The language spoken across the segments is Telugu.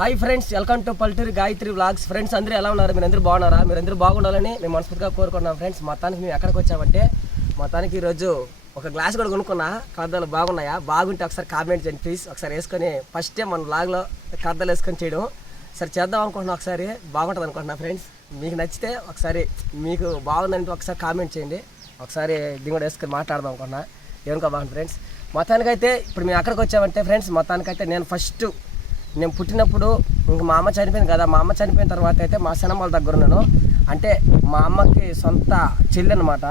హాయ్ ఫ్రెండ్స్, వెల్కమ్ టు పల్లెటూరి గాయత్రి వ్లాగ్స్. ఫ్రెండ్స్ అందరూ ఎలా ఉన్నారు? మీరందరూ బాగున్నారా? మీరందరూ బాగుండాలని మేము మనస్ఫూర్తిగా కోరుకున్నాం. ఫ్రెండ్స్ మొత్తానికి మేము ఎక్కడికి వచ్చామంటే మొత్తానికి ఈరోజు ఒక గ్లాస్ కూడా కొనుక్కున్నా. కర్దాలు బాగున్నాయా? బాగుంటే ఒకసారి కామెంట్ చేయండి ప్లీజ్. ఒకసారి వేసుకొని ఫస్ట్ టైం మన వ్లాగ్లో కర్దాలు వేసుకొని చేయడం సరే చేద్దాం అనుకుంటున్నా. ఒకసారి బాగుంటుంది అనుకుంటున్నా. ఫ్రెండ్స్ మీకు నచ్చితే ఒకసారి మీకు బాగుందంటే ఒకసారి కామెంట్ చేయండి. ఒకసారి దీని కూడా వేసుకొని మాట్లాడదాం అనుకుంటున్నా. ఏమనుకో బాగుంది ఫ్రెండ్స్. మొత్తానికైతే ఇప్పుడు మేము ఎక్కడికి వచ్చామంటే ఫ్రెండ్స్ మొత్తానికైతే నేను పుట్టినప్పుడు ఇంక మా అమ్మ చనిపోయింది కదా. మా అమ్మ చనిపోయిన తర్వాత అయితే మా సినిమాల దగ్గర ఉన్నాను. అంటే మా అమ్మకి సొంత చెల్లి అనమాట.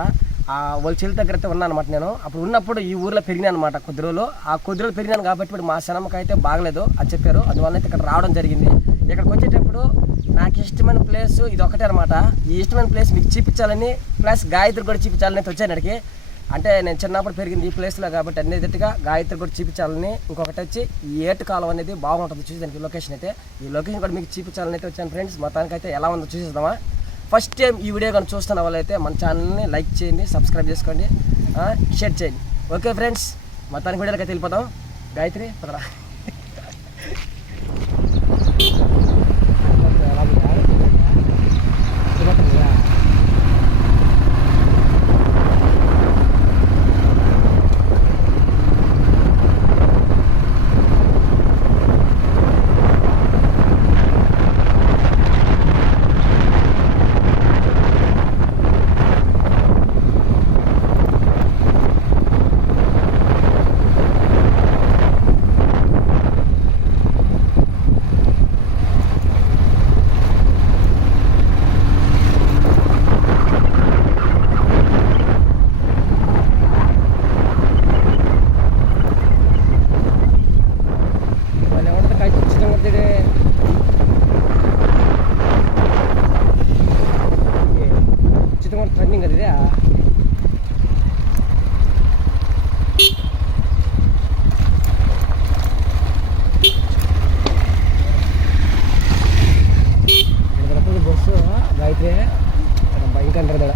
వాళ్ళ చెల్లి దగ్గర అయితే ఉన్నాను అనమాట. నేను అప్పుడు ఉన్నప్పుడు ఈ ఊర్లో పెరిగినాను అనమాట. కొద్ది రోజులు పెరిగినాను కాబట్టి ఇప్పుడు మా సినిమాకి అయితే బాగలేదు అని చెప్పారు. అందువల్ల అయితే ఇక్కడ రావడం జరిగింది. ఇక్కడికి వచ్చేటప్పుడు నాకు ఇష్టమైన ప్లేస్ ఇది ఒకటే అనమాట. ఈ ఇష్టమైన ప్లేస్ మీకు చూపించాలని ప్లస్ గాయత్రి కూడా చూపించాలని అయితే వచ్చాను ఇక్కడికి. అంటే నేను చిన్నప్పుడు పెరిగింది ఈ ప్లేస్లో కాబట్టి అన్నిటిగా గాయత్రి కూడా చూపించాలని. ఇంకొకటి వచ్చి ఈ ఏటు కాలం అనేది బాగుంటుంది చూసేదానికి లొకేషన్ అయితే. ఈ లొకేషన్ కూడా మీకు చూపించాలని అయితే వచ్చాను ఫ్రెండ్స్. మొత్తానికి అయితే ఎలా ఉందో చూసేద్దామా. ఫస్ట్ టైం ఈ వీడియో కానీ చూస్తున్న వాళ్ళైతే మన ఛానల్ని లైక్ చేయండి, సబ్స్క్రైబ్ చేసుకోండి, షేర్ చేయండి. ఓకే ఫ్రెండ్స్, మొత్తానికి వీడియోకి అయితే వెళ్ళిపోతాం. గాయత్రి పదరా. రన్నింగ్ అది బస్సు గాయత్రి భయంకర అంటారు.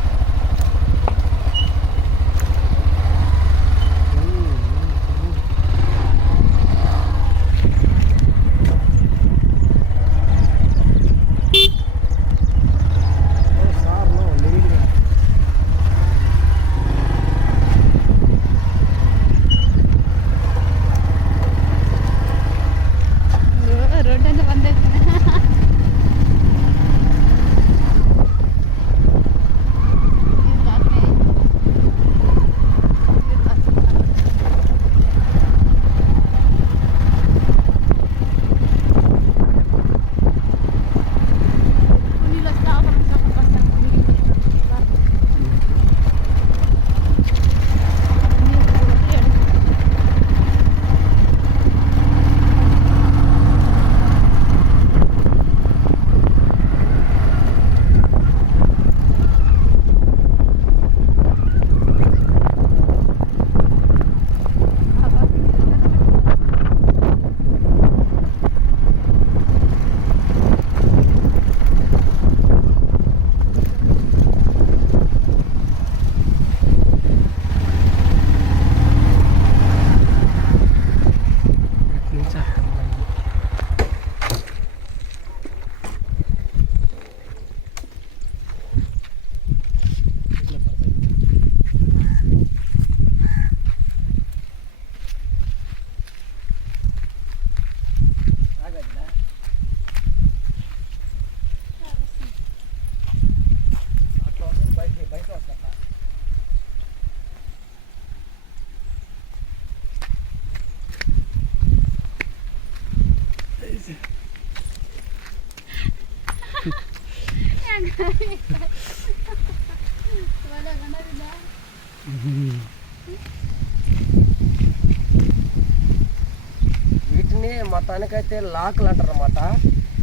వీటిని మొత్తానికైతే లాకులు అంటారు అన్నమాట.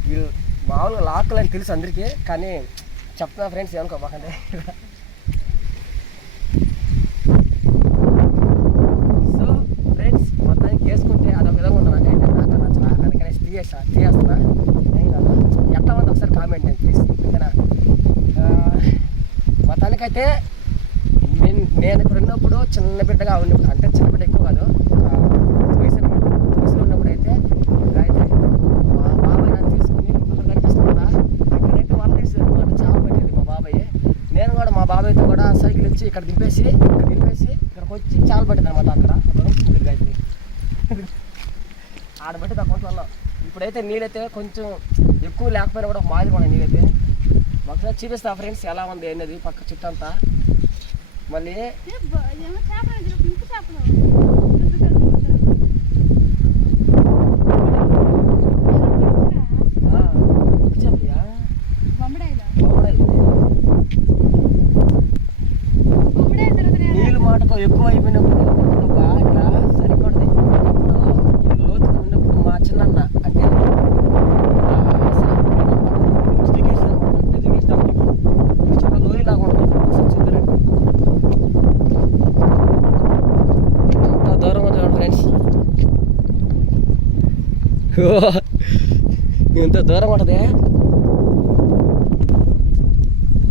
వీళ్ళు మామూలుగా లాకులు అని తెలుసు అందరికీ, కానీ చెప్తున్నా ఫ్రెండ్స్ ఏమనుకోబాకండి. సో ఫ్రెండ్స్ మొత్తానికి వేసుకుంటే అదొక విధంగా ఉంటుంది. నాకైతే నాకు నచ్చలా, అందుకనే తీయేస్తున్నా. ఏం కాదు, ఎట్లా ఉంది ఒకసారి కామెంట్ చేయండి ప్లీజ్. ఓకేనా? మొత్తానికైతే నేను ఇక్కడ ఉన్నప్పుడు చిన్న బిడ్డగా ఉన్నప్పుడు, అంటే చిన్న బిడ్డ ఎక్కువ కాదు, వయసులో ఉన్నప్పుడు అయితే గాయత్రి మా బాబాయ్ వచ్చి ఇక్కడ దింపేసి ఇక్కడికి వచ్చి చాలా పట్టింది అనమాట. అక్కడ గాయత్రి ఆడబట్టి తక్కువ. ఇప్పుడైతే నీళ్ళైతే కొంచెం ఎక్కువ లేకపోయినా కూడా మాదిరి కూడా నీళ్ళైతే ఒకసారి చూపిస్తా ఫ్రెండ్స్ ఎలా ఉంది అనేది పక్క చుట్టూ అంతా. మళ్ళీ నీళ్ళు మాటకు ఎక్కువ అయిపోయినప్పుడు ఇక్కడ సరిపడదు. అప్పుడు లోతుగా ఉన్నప్పుడు మా చిన్న అంటే చాలా లోయ లాగా ఉంటుంది. చూద్దరండి ఎంత దూరం చూడండి ఫ్రెండ్స్, ఎంత దూరం ఉంటుంది.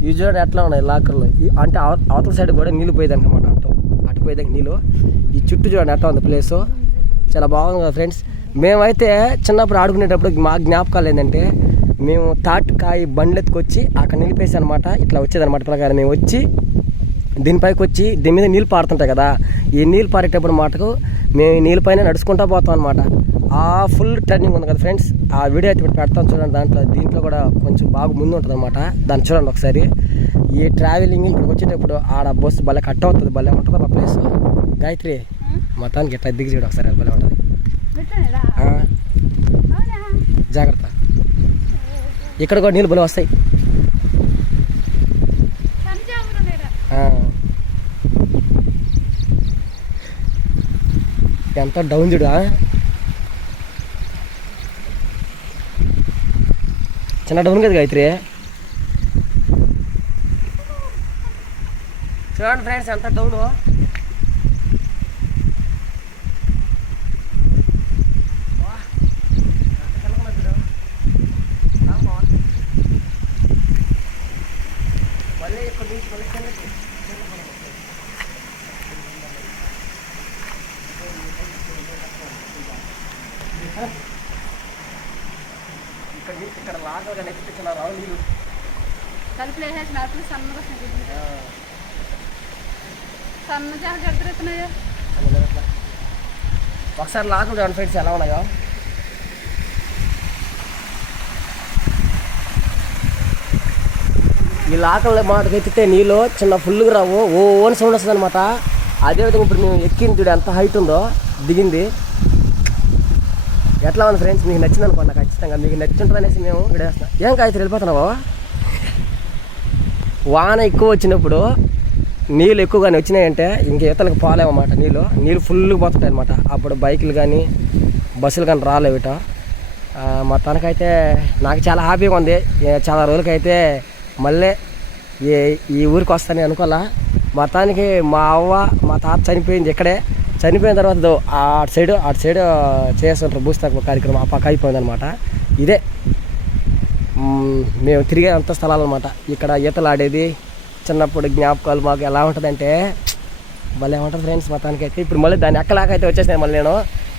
ఈ చూడండి ఎట్లా ఉన్నాయి లాకర్లు. అంటే అవతల సైడ్ కూడా నీళ్ళు పోయేదానికి అనమాట. అటు పోయేదానికి నీళ్ళు. ఈ చుట్టూ చూడండి ఎట్లా ఉంది ప్లేసు, చాలా బాగుంది కదా ఫ్రెండ్స్. మేమైతే చిన్నప్పుడు ఆడుకునేటప్పుడు మా జ్ఞాపకాలు ఏంటంటే మేము తాటికాయ బండ్లు ఎత్తుకొచ్చి అక్కడ నిలిపేసి అనమాట ఇట్లా వచ్చేదనమాట పిల్లగారు. మేము వచ్చి దీనిపైకి వచ్చి దీని మీద నీళ్ళు పారుతుంటాయి కదా, ఈ నీళ్ళు పారేటప్పుడు మాటకు మేము ఈ నీళ్ళ పైన నడుచుకుంటూ పోతాం అనమాట. ఆ ఫుల్ టర్నింగ్ ఉంది కదా ఫ్రెండ్స్, ఆ వీడియో అయితే పెడతాం చూడండి. దీంట్లో కూడా కొంచెం బాగా ముందు ఉంటుంది అనమాట. దాన్ని చూడండి ఒకసారి. ఈ ట్రావెలింగ్ ఇక్కడికి వచ్చేటప్పుడు ఆడ బస్సు భలే కట్ అవుతుంది, భలే ఉంటుంది ఆ ప్లేస్. గాయత్రి మొత్తానికి ఎట్లా దిగి చూడు ఒకసారి, భలే ఉంటుంది. జాగ్రత్త, ఇక్కడ కూడా నీళ్ళు భలే వస్తాయి. ఎంత డౌన్ చూడు, చిన్న డౌన్ కదా గాయత్రి. చూడండి ఫ్రెండ్స్ ఎంత డౌన్. మళ్ళీ ఇక్కడ నుంచి మళ్ళీ ఇక్కడ లాగా నెక్కిస్తున్నారు నీళ్ళు. తలుపులు వేసేసి నలుపులు సన్నగా సన్న చాలా జరుగుతున్నాయో. ఒకసారి లాగా చూడండి ఫ్రెండ్స్ ఎలా ఉన్నాయో. ఈ లాకల్లో మాటకు ఎత్తితే నీళ్ళు చిన్న ఫుల్గా రావు, ఓన్ సౌండ్ వస్తుంది అనమాట. అదేవిధంగా ఇప్పుడు మేము ఎక్కింది చూడు ఎంత హైట్ ఉందో, దిగింది ఎట్లా ఉంది ఫ్రెండ్స్. మీకు నచ్చింది అనుకోండి ఖచ్చితంగా. మీకు నచ్చుంటుంది అనేసి మేము విడేస్తున్నాం. ఏం కాయత్రి వెళ్ళిపోతున్నావా? వాన ఎక్కువ వచ్చినప్పుడు నీళ్ళు ఎక్కువగానే వచ్చినాయంటే ఇంక ఈతలకు పోలేమన్నమాట. నీళ్ళు ఫుల్గా పోతుంటాయి అనమాట. అప్పుడు బైకులు కానీ బస్సులు కానీ రాలేవిట. మొత్తానికైతే నాకు చాలా హ్యాపీగా ఉంది. చాలా రోజులకైతే మళ్ళీ ఈ ఊరికి వస్తానని అనుకోవాలా. మొత్తానికి మా అవ్వ మా తాత చనిపోయింది ఇక్కడే. చనిపోయిన తర్వాత అటు సైడ్ చేస్తుంటారు భూస్థాపన కార్యక్రమం. ఆ పక్క అయిపోయింది అనమాట. ఇదే మేము తిరిగే అంత స్థలాలు అనమాట. ఇక్కడ ఈతలు ఆడేది చిన్నప్పుడు జ్ఞాపకాలు మాకు ఎలా ఉంటుందంటే భలే ఉంటుంది ఫ్రెండ్స్. మొత్తానికి అయితే ఇప్పుడు మళ్ళీ దాన్ని ఎక్కలాకైతే వచ్చేసాను. మళ్ళీ నేను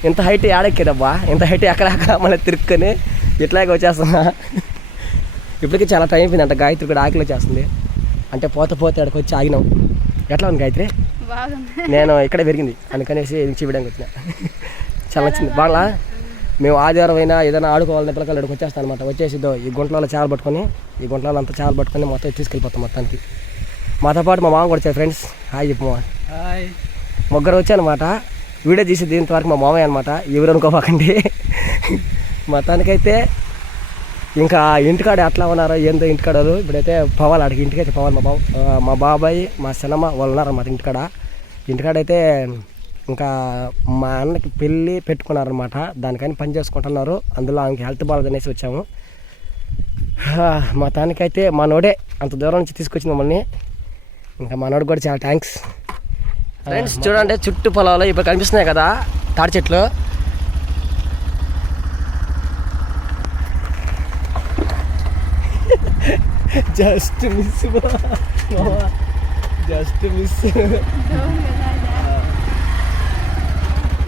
ఇంత హైట్ ఆడెక్కేదబ్బా, ఇంత హైట్ ఎక్కలాక మళ్ళీ తిరుక్కొని ఇట్లాగే వచ్చేస్తున్నా. ఇప్పటికీ చాలా టైం అయిపోయింది అంట. గాయత్రి కూడా ఆకలి వచ్చేస్తుంది అంటే పోతే అక్కడికి వచ్చి ఆగినాం. ఎట్లా ఉంది గాయత్రి? నేను ఇక్కడే పెరిగింది అందుకనేసి చూడడానికి వచ్చిన. చాలా వచ్చింది బాగా. మేము ఆదివారం అయినా ఏదైనా ఆడుకోవాలనే పిల్లకాయలు ఇక్కడికి వచ్చేస్తాను అనమాట. వచ్చేసిద్దో ఈ గుంటలలో చాలా పట్టుకొని మొత్తం తీసుకెళ్ళిపోతాం. మొత్తానికి మాతో పాటు మా మామ కూడా వచ్చారు ఫ్రెండ్స్. హాయ్ చెప్పు మా. హాయ్. ముగ్గురు వచ్చానమాట. వీడియో తీసేది ఇంతవరకు మా మామయ్య అనమాట, ఎవరు అనుకోపాకండి. మొత్తానికైతే ఇంకా ఇంటికాడ ఎట్లా ఉన్నారో ఏందో ఇంటికాడలు. ఇప్పుడైతే పోవాలి ఆడికి, ఇంటికైతే పోవాలి. మా బాబాయ్ మా సినిమా వాళ్ళు ఉన్నారన్నమాట ఇంటికాడైతే. ఇంకా మా అన్నకి పెళ్ళి పెట్టుకున్నారనమాట, దానికని పని చేసుకుంటున్నారు. అందులో ఆమెకి హెల్త్ బాగాలేదనేసి వచ్చాము. మొత్తానికైతే మనోడే అంత దూరం నుంచి తీసుకొచ్చింది మమ్మల్ని. ఇంకా మనోడు కూడా చాలా థ్యాంక్స్ ఫ్రెండ్స్. చూడండి చుట్టూ పొలాలు ఇప్పుడు కనిపిస్తున్నాయి కదా తాడి చెట్లు. Just miss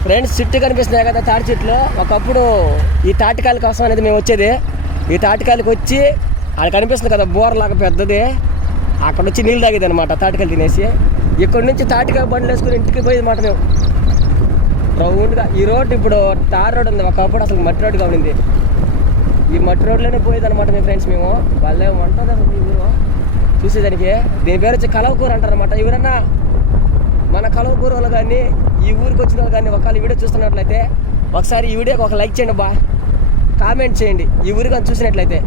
friends. చుట్టూ కనిపిస్తున్నాయి కదా తాటి చెట్లు. ఒకప్పుడు ఈ తాటికాయల కోసం అనేది మేము వచ్చేది. ఈ తాటికాయలకు వచ్చి అక్కడ కనిపిస్తుంది కదా బోర్లాగా పెద్దది, అక్కడ వచ్చి నీళ్ళు తాగేది అనమాట తాటికాయలు తినేసి. ఇక్కడ నుంచి తాటిగా బండ్లు వేసుకుని ఇంటికి పోయేది మాట మేము రౌండ్గా. ఈ రోడ్డు ఇప్పుడు తార్ రోడ్ ఉంది, ఒకప్పుడు అసలు మట్టి రోడ్డుగా ఉండింది. ఈ మట్టి రోడ్లోనే పోయేది అనమాట మీ ఫ్రెండ్స్ మేము. వాళ్ళే ఉంటుంది అసలు ఈ ఊరు చూసేదానికి. దీని పేరు వచ్చి కలవకూర అంటారు అనమాట. ఎవరన్నా మన కలవకూర వాళ్ళు కానీ ఈ ఊరికి వచ్చిన వాళ్ళు కానీ ఒకవేళ ఈ వీడియో చూస్తున్నట్లయితే ఒకసారి ఈ వీడియోకి ఒక లైక్ చేయండి బా, కామెంట్ చేయండి ఈ ఊరు కానీ చూసినట్లయితే.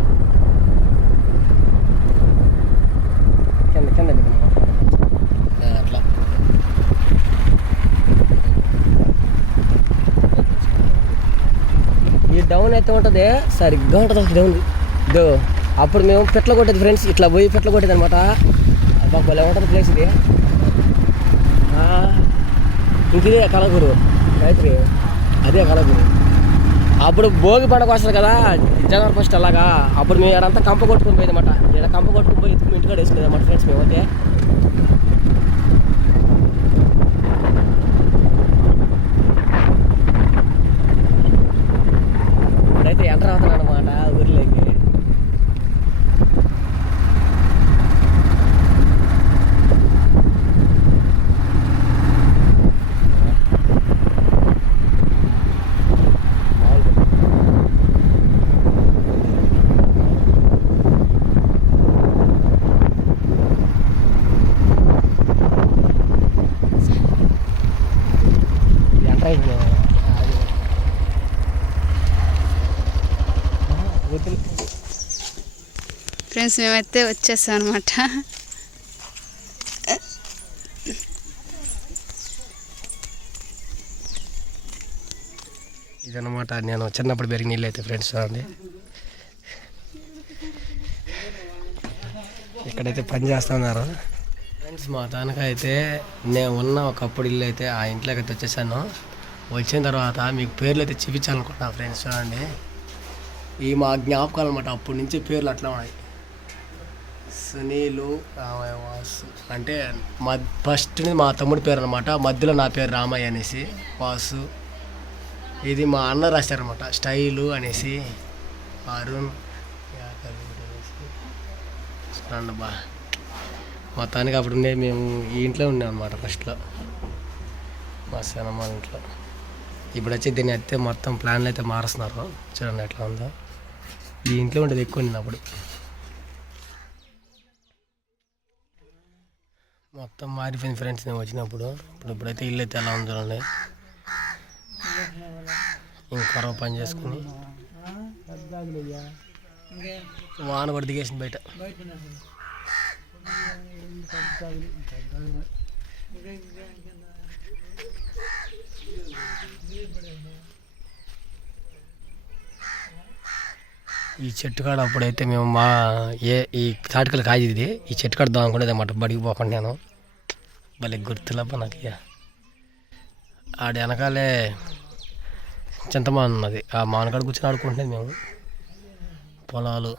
కింద కింద అట్లా ఈ డౌన్ అయితే ఉంటుంది, సరిగ్గా ఉంటుంది అసలు డౌన్. అప్పుడు మేము పెట్ల కొట్టేది ఫ్రెండ్స్, ఇట్లా పోయి పెట్ల కొట్టేది అనమాట. భలే ఉంటుంది ప్లేస్ ఇది. ఇంకదే కలగూరు గాయత్రి, అదే కలగూరు. అప్పుడు భోగి పండుగ వస్తుంది కదా జనవరి 1 అలాగా, అప్పుడు మేము ఇక్కడంతా కంప కొట్టుకుని పోయేది అనమాట. ఇక్కడ కంప కొట్టుకుని పోయి ఇంటికాడ వేసుకునేది అనమాట ఫ్రెండ్స్ మేమైతే. ఇప్పుడైతే ఎంటర్ అవుతున్నాను అనమాట ఊర్లోకి. ఫ్రెండ్స్ మేమైతే వచ్చేసాం అనమాట. ఇదన్నమాట నేను చిన్నప్పుడు పెరిగిన నీళ్ళు అయితే ఫ్రెండ్స్. చూడండి ఇక్కడైతే పని చేస్తున్నారు ఫ్రెండ్స్. మా తానకైతే నేను ఉన్న ఒకప్పుడు ఇల్లు అయితే ఆ ఇంట్లోకి అయితే వచ్చేసాను. వచ్చిన తర్వాత మీకు పేర్లు అయితే చూపించాలనుకుంటున్నా ఫ్రెండ్స్. చూడండి ఈ మా జ్ఞాపకాలు అనమాట. అప్పటి నుంచి పేర్లు అట్లా ఉన్నాయి. సునీలు, రామయ్య, వాసు అంటే ఫస్ట్ మా తమ్ముడి పేరు అనమాట. మధ్యలో నా పేరు రామయ్య అనేసి, వాసు ఇది మా అన్న రాశారనమాట, స్టైలు అనేసి, అరుణ్ చూడండి బా. మొత్తానికి అప్పుడు మేము ఈ ఇంట్లో ఉన్నాం అనమాట ఫస్ట్లో, మా సినిమా ఇంట్లో. ఇప్పుడు వచ్చి దీన్ని అయితే మొత్తం ప్లాన్లు అయితే మారుస్తున్నారు. చూడండి ఎట్లా ఉందో. ఈ ఇంట్లో ఉండేది ఎక్కువ నేను అప్పుడు. మొత్తం మారిపోయింది ఫ్రెండ్స్ నేను వచ్చినప్పుడు. ఇప్పుడైతే ఇల్లు అయితే ఎలా ఉంది చూడండి. ఇంకొరవ పని చేసుకుని వాన కూడా దిగేసింది బయట. ఈ చెట్టు కాడ అప్పుడైతే మేము ఈ తాటికలు కాజేది ఈ చెట్టు కాడ దానుకునేది అన్నమాట. బడికి పోకుండా నేను భలే గుర్తులబ్బా నాకు. ఇక ఆడ వెనకాలే చింతమాన్ ఉన్నది, ఆ మానకాడ కూర్చొని ఆడుకుంటున్నది మేము. పొలాలు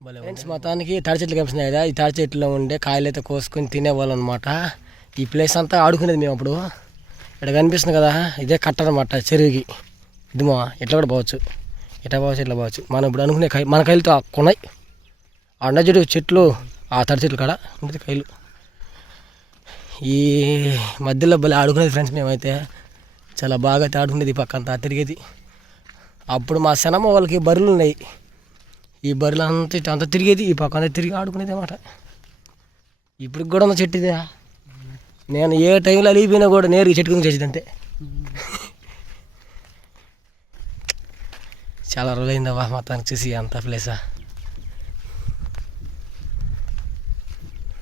భలే ఫ్రెండ్స్. మొత్తానికి తాడి చెట్లు కనిపిస్తున్నాయి కదా, ఈ తాడి చెట్లో ఉండే కాయలు అయితే కోసుకొని తినేవాళ్ళు అనమాట. ఈ ప్లేస్ అంతా ఆడుకునేది మేము అప్పుడు. ఇక్కడ కనిపిస్తుంది కదా, ఇదే కట్ట అనమాట చెరువుకి. ఇది మా ఇట్లా కూడా పోవచ్చు, ఇట్లా పోవచ్చు, ఇట్లా పోవచ్చు. మనం ఇప్పుడు అనుకునే మన కాయలతో కొన్నాయి. అన్న చెట్లు ఆ తడి చెట్లు కాడ ఉంటుంది కాయలు. ఈ మధ్యలో భలే ఆడుకునేది ఫ్రెండ్స్ మేమైతే. చాలా బాగా అయితే ఆడుకునేది. ఈ పక్క అంతా తిరిగేది. అప్పుడు మా సినిమా వాళ్ళకి బర్రెలు ఉన్నాయి. ఈ బర్రెలు అంతా తిరిగేది, ఈ పక్క అంతా తిరిగి ఆడుకునేది అన్నమాట. ఇప్పటికి కూడా ఉన్న చెట్టు ఇదే. నేను ఏ టైంలో అలిగిపోయినా కూడా నేరుగా చెట్టు కింద చేసేది అంతే. చాలా రోజులైందవ్వా మొత్తానికి చూసి అంత ప్లేసా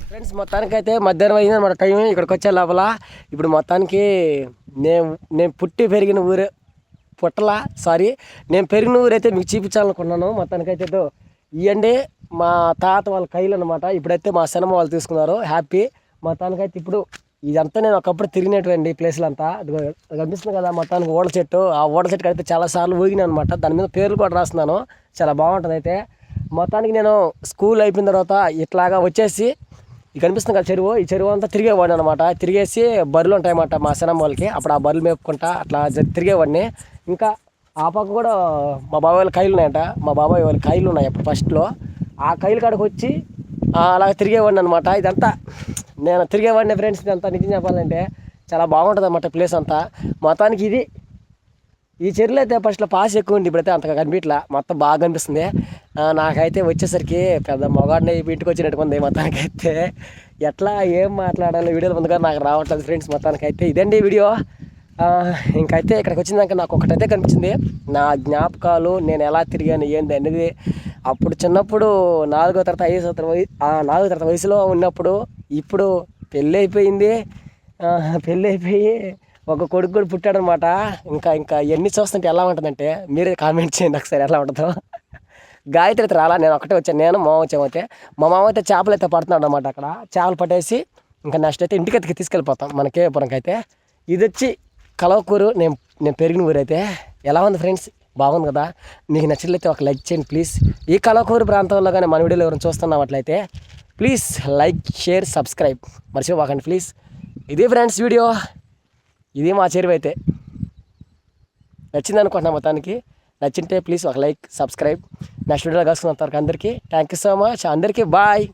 ఫ్రెండ్స్. మొత్తానికి అయితే మధ్యాహ్నం అయింది అనమాట టైం ఇక్కడికి వచ్చే లోపల. ఇప్పుడు మొత్తానికి నేను పుట్టి పెరిగిన ఊరే నేను పెరిగిన ఊరైతే మీకు చూపించాలనుకున్నాను. మొత్తానికైతే ఇవ్వండి మా తాత వాళ్ళ కైలు అనమాట. ఇప్పుడైతే మా సినిమా వాళ్ళు తీసుకున్నారు. హ్యాపీ. మొత్తానికైతే ఇప్పుడు ఇదంతా నేను ఒకప్పుడు తిరిగినటువంటి ప్లేస్లు అంతా కనిపిస్తుంది కదా. మొత్తానికి ఓడ చెట్టు, ఆ ఓడ చెట్టుకి అయితే చాలాసార్లు ఊగినాను అనమాట. దాని మీద పేర్లు కూడా రాస్తున్నాను. చాలా బాగుంటుంది. అయితే మొత్తానికి నేను స్కూల్ అయిపోయిన తర్వాత ఇట్లాగా వచ్చేసి కనిపిస్తుంది కదా చెరువు, ఈ చెరువు అంతా తిరిగేవాడిని అనమాట. తిరిగేసి బర్రెలు ఉంటాయన్నమాట మా సినిమా వాళ్ళకి. అప్పుడు ఆ బర్రెలు మేపుకుంటా అట్లా తిరిగేవాడిని. ఇంకా ఆ పక్క కూడా మా బాబాయ్ వాళ్ళ కాయలు ఉన్నాయంట. మా బాబాయ్ వాళ్ళ కాయలు ఉన్నాయి అప్పుడు ఫస్ట్లో. ఆ కైలు కాడకు వచ్చి అలా తిరిగేవాడిని అనమాట. ఇదంతా నేను తిరిగేవాడిని ఫ్రెండ్స్. ఇదంతా నిజం చెప్పాలంటే చాలా బాగుంటుంది అన్నమాట ప్లేస్ అంతా. మొత్తానికి ఇది ఈ చెరువులో అయితే ఫస్ట్లో పాస్ ఎక్కువ ఉంది, ఇప్పుడైతే అంతగా కనిపించట్లా, మొత్తం బాగా కనిపిస్తుంది. నాకైతే వచ్చేసరికి పెద్ద మొగాడిని ఇంటికి వచ్చినట్టుగా ఉంది. మొత్తానికైతే ఎట్లా ఏం మాట్లాడాలో వీడియోలు ముందుగా నాకు రావట్లేదు ఫ్రెండ్స్. మొత్తానికైతే ఇదండి వీడియో. ఇంకైతే ఇక్కడికి వచ్చిందాక నాకు ఒకటైతే కనిపించింది, నా జ్ఞాపకాలు, నేను ఎలా తిరిగాను ఏంది అనేది. అప్పుడు చిన్నప్పుడు 4వ తరగతి 5వ తరగతి 4వ తరగతి వయసులో ఉన్నప్పుడు. ఇప్పుడు పెళ్ళి అయిపోయింది, పెళ్ళి అయిపోయి ఒక కొడుకు కూడా పుట్టాడనమాట. ఇంకా ఎన్ని చూస్తుంటే ఎలా ఉంటుందంటే మీరే కామెంట్ చేయండి ఒకసారి ఎలా ఉంటుందో. గాయత్రి అయితే రాలా, నేను ఒకటే వచ్చాను, నేను మామ వచ్చామైతే. మా మామ అయితే చేపలు అయితే పడుతున్నాడు అనమాట. అక్కడ చేపలు పట్టేసి ఇంకా నెక్స్ట్ అయితే ఇంటికి అయితే తీసుకెళ్ళిపోతాం మన కేపురంకి అయితే. ఇది వచ్చి కలవకూరు, నేను పెరిగిన ఊరు అయితే. ఎలా ఉంది ఫ్రెండ్స్, బాగుంది కదా? మీకు నచ్చినట్లయితే ఒక లైక్ చేయండి ప్లీజ్. ఈ కలవకూరు ప్రాంతంలో కానీ మన వీడియోలో ఎవరైనా చూస్తున్నట్లయితే ప్లీజ్ లైక్, షేర్, సబ్స్క్రైబ్ మర్చిపోకండి ప్లీజ్. ఇది ఫ్రెండ్స్ వీడియో, ఇది మా చెరువు అయితే. నచ్చింది అనుకుంటున్నా మొత్తానికి. నచ్చింటే ప్లీజ్ ఒక లైక్, సబ్స్క్రైబ్. నెక్స్ట్ వీడియోలో కలుసుకున్నంత వరకు అందరికీ థ్యాంక్ యూ సో మచ్. అందరికీ బాయ్.